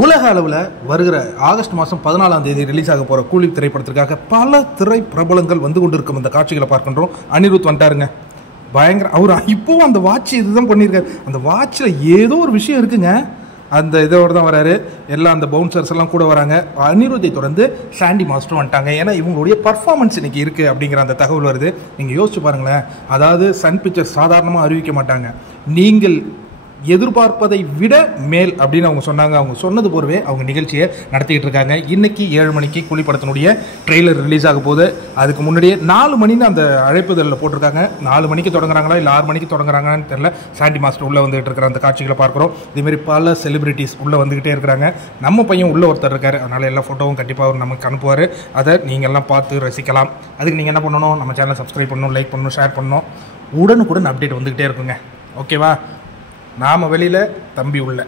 உலக அளவில் வருகிற ஆகஸ்ட் மாதம் 14ஆம் தேதி ரிலீஸ் ஆக போகிற கூலி திரைப்படத்திற்காக பல திரை பிரபலங்கள் வந்து கொண்டிருக்கும் இந்த காட்சிகளை பார்க்கின்றோம். அனிருத் வந்துட்டாருங்க, பயங்கர. அவர் இப்போவும் அந்த வாட்ச் இதுதான் பண்ணியிருக்காரு. அந்த வாட்சில் ஏதோ ஒரு விஷயம் இருக்குங்க. அந்த இதோடு தான் வராரு. எல்லாம் அந்த பவுன்சர்ஸ் எல்லாம் கூட வராங்க. அனிருத்தை தொடர்ந்து சாண்டி மாஸ்டரும் வந்துட்டாங்க. ஏன்னா இவங்களுடைய பர்ஃபார்மன்ஸ் இன்னைக்கு இருக்குது அப்படிங்கிற அந்த தகவல் வருது. நீங்கள் யோசிச்சு பாருங்களேன். அதாவது சன் பிக்சர்ஸ் சாதாரணமாக அறிவிக்க மாட்டாங்க. நீங்கள் எதிர்பார்ப்பதை விட மேல் அப்படின்னு அவங்க சொன்னாங்க. அவங்க சொன்னது போலவே அவங்க நிகழ்ச்சியை நடத்திக்கிட்டு இருக்காங்க. இன்னைக்கு 7 மணிக்கு கூலி படத்தினுடைய ட்ரெய்லர் ரிலீஸ் ஆக போகுது. அதுக்கு முன்னாடியே 4 மணின்னு அந்த அழைப்புதலில் போட்டிருக்காங்க. 4 மணிக்கு தொடங்குறாங்களா இல்லை 6 மணிக்கு தொடங்குறாங்கன்னு தெரியல. சாண்டி மாஸ்டர் உள்ளே வந்துகிட்டு இருக்கிற அந்த காட்சிகளை பார்க்குறோம். இதேமாரி பல செலிபிரிட்டிஸ் உள்ளே வந்துக்கிட்டே இருக்கிறாங்க. நம்ம பையன் உள்ளே ஒருத்தர் இருக்காரு. அதனால் எல்லா ஃபோட்டோவும் கண்டிப்பாக அவர் நமக்கு அனுப்புவார். அதை நீங்கள்லாம் பார்த்து ரசிக்கலாம். அதுக்கு நீங்கள் என்ன பண்ணணும், நம்ம சேனலை சப்ஸ்கிரைப் பண்ணணும், லைக் பண்ணணும், ஷேர் பண்ணணும். உடனுக்குடன் அப்டேட் வந்துக்கிட்டே இருக்குங்க. ஓகேவா? நாம் வெளியில், தம்பி உள்ள.